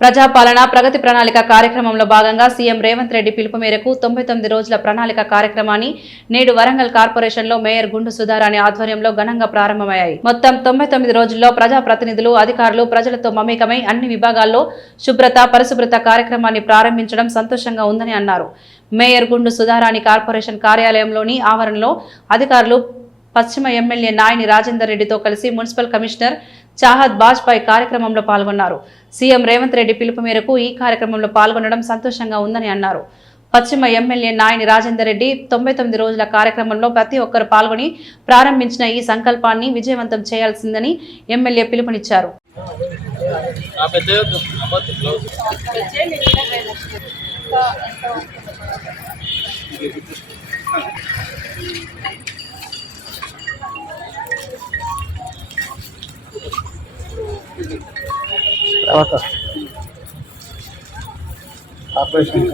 ప్రజాపాలన ప్రగతి ప్రణాళిక కార్యక్రమంలో భాగంగా సీఎం రేవంత్ రెడ్డి పిలుపు మేరకు 99 రోజుల ప్రణాళిక కార్యక్రమాన్ని నేడు వరంగల్ కార్పొరేషన్లో మేయర్ గుండు సుధారాణి ఆధ్వర్యంలో ఘనంగా ప్రారంభమయ్యాయి. మొత్తం 99 రోజుల్లో ప్రజాప్రతినిధులు, అధికారులు ప్రజలతో మమేకమై అన్ని విభాగాల్లో శుభ్రత, పరిశుభ్రత కార్యక్రమాన్ని ప్రారంభించడం సంతోషంగా ఉందని అన్నారు. మేయర్ గుండు సుధారాణి కార్పొరేషన్ కార్యాలయంలోని ఆవరణలో అధికారులు పశ్చిమ ఎమ్మెల్యే నాయని రాజేందర్ రెడ్డితో కలిసి మున్సిపల్ కమిషనర్ చాహద్ బాజ్పాయ్ కార్యక్రమంలో పాల్గొన్నారు. సీఎం రేవంత్ రెడ్డి పిలుపు మేరకు ఈ కార్యక్రమంలో పాల్గొనడం సంతోషంగా ఉందని అన్నారు. పశ్చిమ ఎమ్మెల్యే నాయని రాజేందర్ రెడ్డి 99 రోజుల కార్యక్రమంలో ప్రతి ఒక్కరు పాల్గొని ప్రారంభించిన ఈ సంకల్పాన్ని విజయవంతం చేయాల్సిందని ఎమ్మెల్యే పిలుపునిచ్చారు. ఆపరేషన్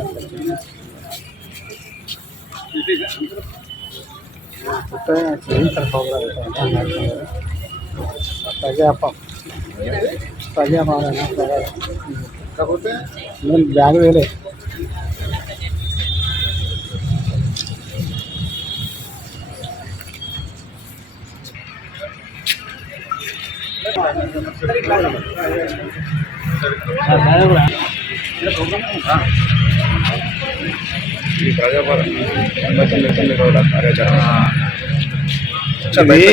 కాకపోతే నేను బ్యాగ్ వేలే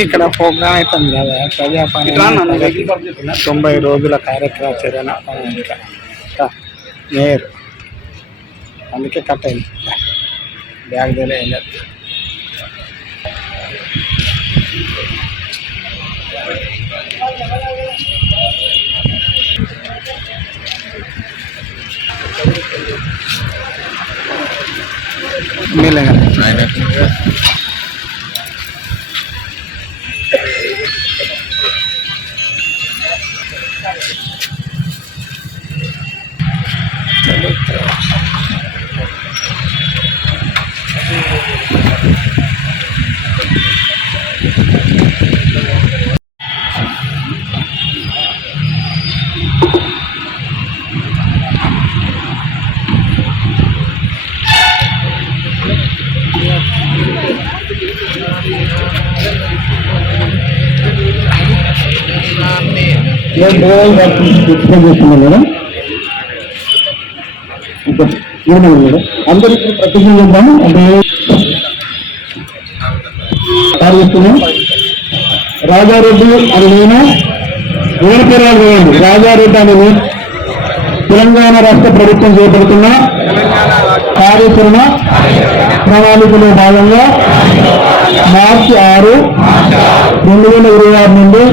ఇక్కడ ప్రోగ్రామ్ అవుతుంది కదా ప్రజాపాలన 90 రోజుల కార్యక్రమ మేయర్ అందుకే కట్ అయింది బ్యాగ్ తెలియ मिलेगा మేడం అందరికీ ప్రతిజ్ఞ చేద్దాము. అంటే రాజారెడ్డి అని నేను పేరాలు వేయండి. రాజారెడ్డి అని తెలంగాణ రాష్ట్ర ప్రభుత్వం చేపడుతున్న కార్యాచరణ ప్రణాళికలో భాగంగా మార్చి 6, 2026 నుండి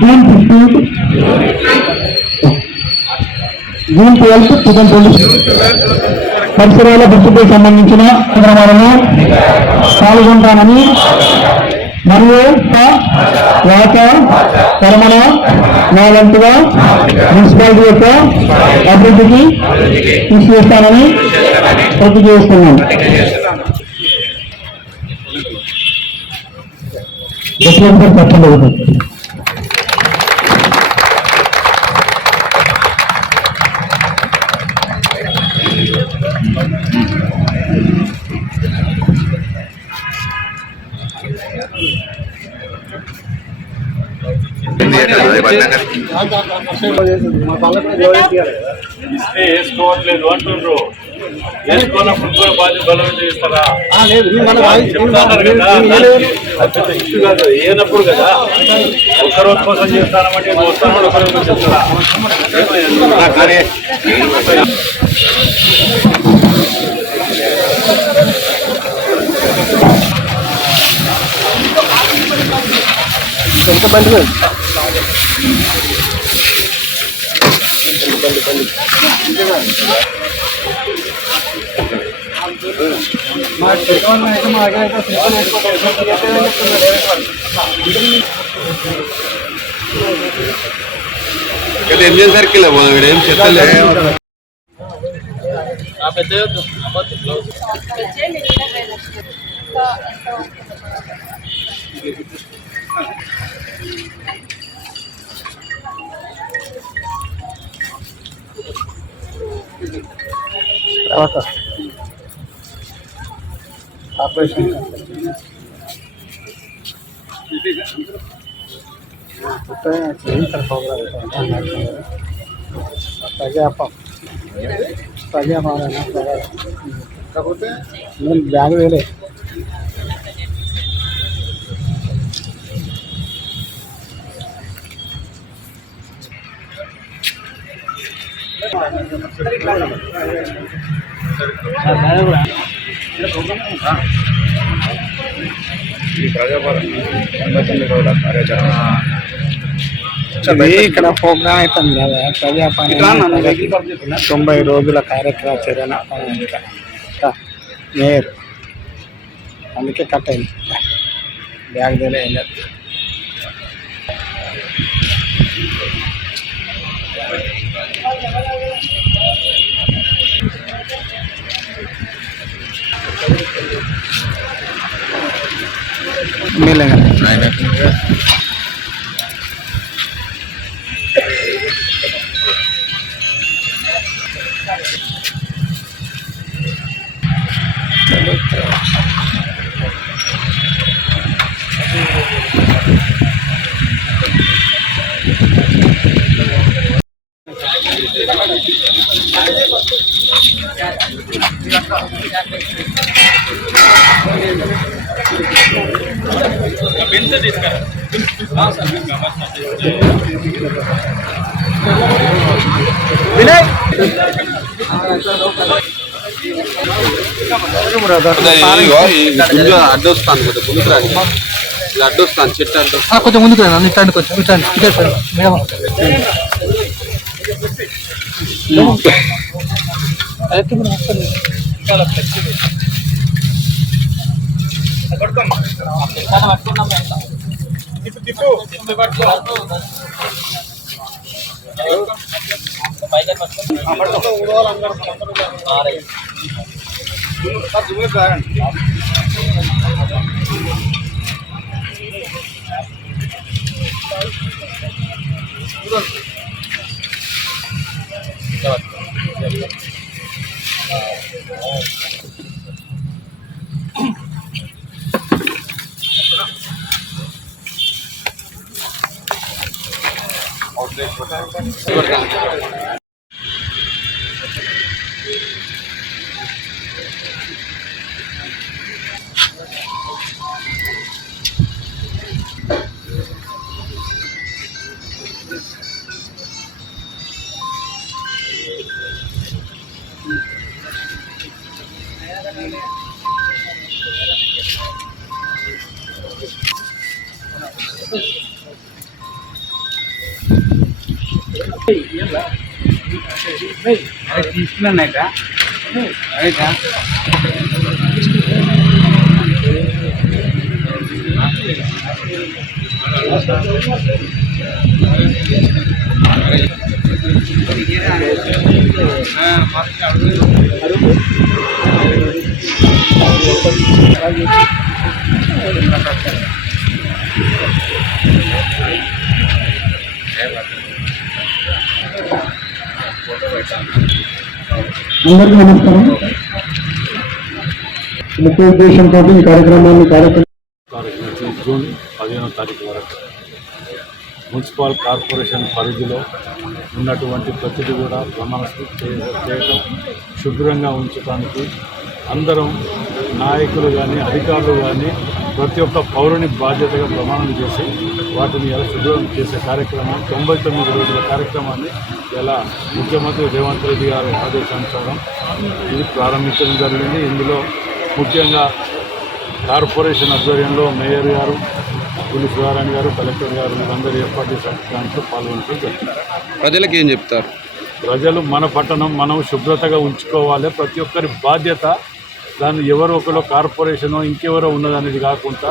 జూన్ 15, జూన్ 12, 2020 పరిసరాల భద్రతకు సంబంధించిన కార్యక్రమాలను పాల్గొంటానని మరియు వాట కర్మణ నా వంతుగా మున్సిపాలిటీ యొక్క అభివృద్ధికి కృషి చేస్తానని ప్రతిజ్ఞ చేస్తున్నాను. చెప్పండి. వేసుకోవట్లేదు అంటుండ్రు. వేసుకోనప్పుడు కూడా బాధ్యత బలవంతం చేస్తారా? కాదు ఏనప్పుడు కదా ఒక్కరోజు కోసం చేస్తానమంటే వస్తాను ఒకరోజు చెప్తారా? ఎంతమంది ఇండియన్ సర్కిల్ ఏం చెప్పలేదు. తర్వాత ఆపరేషన్ ప్రజాపాలన కాకపోతే నేను బ్యాగ్ వేలే ఈ ప్రజాపాలన 99 రోజుల కార్యాచరణ ఇది ఇక్కడ ప్రోగ్రామ్ అవుతుంది కదా ప్రజాపాలన 90 రోజుల కార్యక్రమాచరణ మేయర్ అందుకే కట్ అయింది బ్యాగ్ వేలే వెళ్ళారు. మిలేగా వినయ్ అడ్డొస్తాను ముందుకు రాని ఇలా అడ్డొస్తాను చెట్టు అడ్డు కొంచెం ముందుకు రండి ఇట్లాంటి కొంచెం ఇట్లాంటి మేడం తీసుకున్నాక అయితే అందరికీ నమస్కారం. ముఖ్య ఉద్దేశంతో ఈ కార్యక్రమాన్ని జూన్ 15వ తారీఖు వరకు మున్సిపల్ కార్పొరేషన్ పరిధిలో ఉన్నటువంటి ప్రతిదీ కూడా ప్రమాణ చేయడం, శుభ్రంగా ఉంచడానికి అందరం నాయకులు కానీ అధికారులు కానీ ప్రతి ఒక్క పౌరుని బాధ్యతగా ప్రమాణం చేసి వాటిని ఎలా శుభ్రం చేసే కార్యక్రమం 99 రోజుల కార్యక్రమాన్ని ఎలా ముఖ్యమంత్రి రేవంత్ రెడ్డి గారు ఆదేశానుసారం ఇది ప్రారంభించడం జరిగింది. ఇందులో ముఖ్యంగా కార్పొరేషన్ ఆధ్వర్యంలో మేయర్ గారు, పోలీస్ వారాణి గారు, కలెక్టర్ గారు వీరందరూ ఏర్పాటు చేసే దాంట్లో పాల్గొనడం జరిగింది. ప్రజలకు ఏం చెప్తారు? ప్రజలు మన పట్టణం మనం శుభ్రతగా ఉంచుకోవాలి, ప్రతి ఒక్కరి బాధ్యత. దాన్ని ఎవరో ఒకరు కార్పొరేషనో ఇంకెవరో ఉన్నదనేది కాకుండా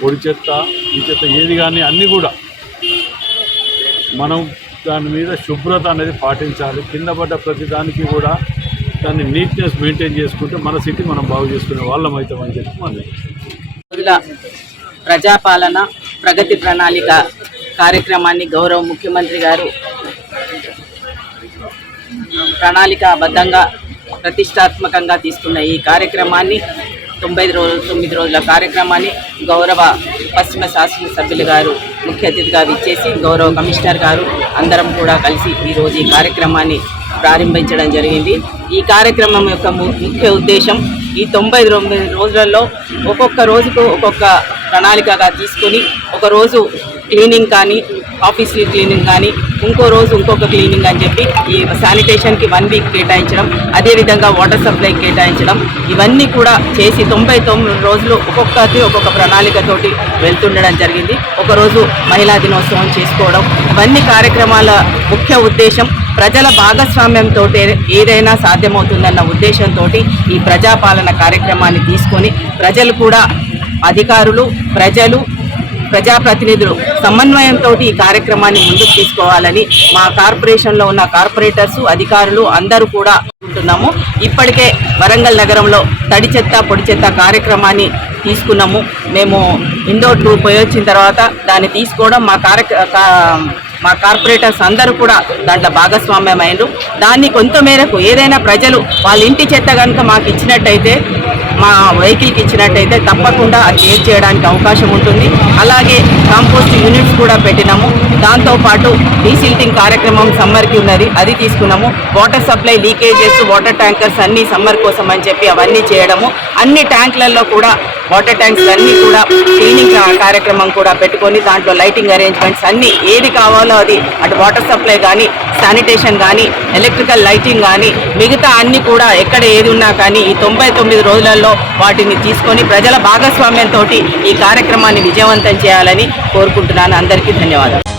పొడి చెత్త ఈ చెత్త ఏది కానీ అన్నీ కూడా మనం దాని మీద శుభ్రత అనేది పాటించాలి. కింద పడ్డ ప్రతి దానికి కూడా దాన్ని నీట్నెస్ మెయింటైన్ చేసుకుంటే మన సిటీ మనం బాగు చేసుకునే వాళ్ళం అవుతామని చెప్పి మనం రోజుల ప్రజాపాలన ప్రగతి ప్రణాళిక కార్యక్రమాన్ని గౌరవ ముఖ్యమంత్రి గారు ప్రణాళికాబద్ధంగా ప్రతిష్టాత్మకంగా తీసుకున్న ఈ కార్యక్రమాన్ని 9 రోజుల కార్యక్రమాన్ని గౌరవ పశ్చిమ శాసనసభ్యులు గారు ముఖ్య అతిథిగా విచ్చేసి గౌరవ కమిషనర్ గారు అందరం కూడా కలిసి ఈరోజు ఈ కార్యక్రమాన్ని ప్రారంభించడం జరిగింది. ఈ కార్యక్రమం యొక్క ముఖ్య ఉద్దేశం ఈ 99 రోజులలో ఒక్కొక్క రోజుకు ఒక్కొక్క ప్రణాళికగా తీసుకొని ఒక రోజు క్లీనింగ్ కానీ ఆఫీస్ క్లీనింగ్ కానీ ఇంకో రోజు ఇంకొక క్లీనింగ్ అని చెప్పి ఈ శానిటేషన్కి 1 వీక్ కేటాయించడం, అదేవిధంగా వాటర్ సప్లై కేటాయించడం, ఇవన్నీ కూడా చేసి 99 రోజులు ఒక్కొక్క ప్రణాళికతోటి వెళ్తుండడం జరిగింది. ఒకరోజు మహిళా దినోత్సవం చేసుకోవడం, ఇవన్నీ కార్యక్రమాల ముఖ్య ఉద్దేశం ప్రజల భాగస్వామ్యంతో ఏదైనా సాధ్యమవుతుందన్న ఉద్దేశంతో ఈ ప్రజాపాలన కార్యక్రమాన్ని తీసుకొని ప్రజలు కూడా అధికారులు, ప్రజలు, ప్రజాప్రతినిధులు సమన్వయంతో ఈ కార్యక్రమాన్ని ముందుకు తీసుకోవాలని మా కార్పొరేషన్లో ఉన్న కార్పొరేటర్స్, అధికారులు అందరూ కూడా అనుకుంటున్నాము. ఇప్పటికే వరంగల్ నగరంలో తడి చెత్త పొడి చెత్త కార్యక్రమాన్ని తీసుకున్నాము. మేము ఇండోర్ టూర్ పోయి వచ్చిన తర్వాత దాన్ని తీసుకోవడం మా కార్పొరేటర్స్ అందరూ కూడా దాంట్లో భాగస్వామ్యం అయినరు. దాన్ని కొంతమేరకు ఏదైనా ప్రజలు వాళ్ళ ఇంటి చెత్త కనుక మాకు ఇచ్చినట్టయితే, మా వెహికల్కి ఇచ్చినట్టయితే తప్పకుండా అది క్లియర్ చేయడానికి అవకాశం ఉంటుంది. అలాగే కాంపోస్ట్ యూనిట్స్ కూడా పెట్టినాము. దాంతోపాటు డీసిల్టింగ్ కార్యక్రమం సమ్మర్కి ఉన్నది, అది తీసుకున్నాము. Water supply leakages, water tankers అన్నీ సమ్మర్ కోసం అని చెప్పి అవన్నీ చేయడము. అన్ని ట్యాంకులలో కూడా వాటర్ ట్యాంక్స్ అన్నీ కూడా క్లీనింగ్ కార్యక్రమం కూడా పెట్టుకొని దాంట్లో లైటింగ్ అరేంజ్మెంట్స్ అన్నీ ఏది కావాలో అది, అటు వాటర్ సప్లై కానీ, శానిటేషన్ కానీ, ఎలక్ట్రికల్ లైటింగ్ కానీ, మిగతా అన్నీ కూడా ఎక్కడ ఏది ఉన్నా కానీ ఈ 99 రోజులలో వాటిని తీసుకొని ప్రజల భాగస్వామ్యంతో ఈ కార్యక్రమాన్ని విజయవంతం చేయాలని కోరుకుంటున్నాను. అందరికీ ధన్యవాదాలు.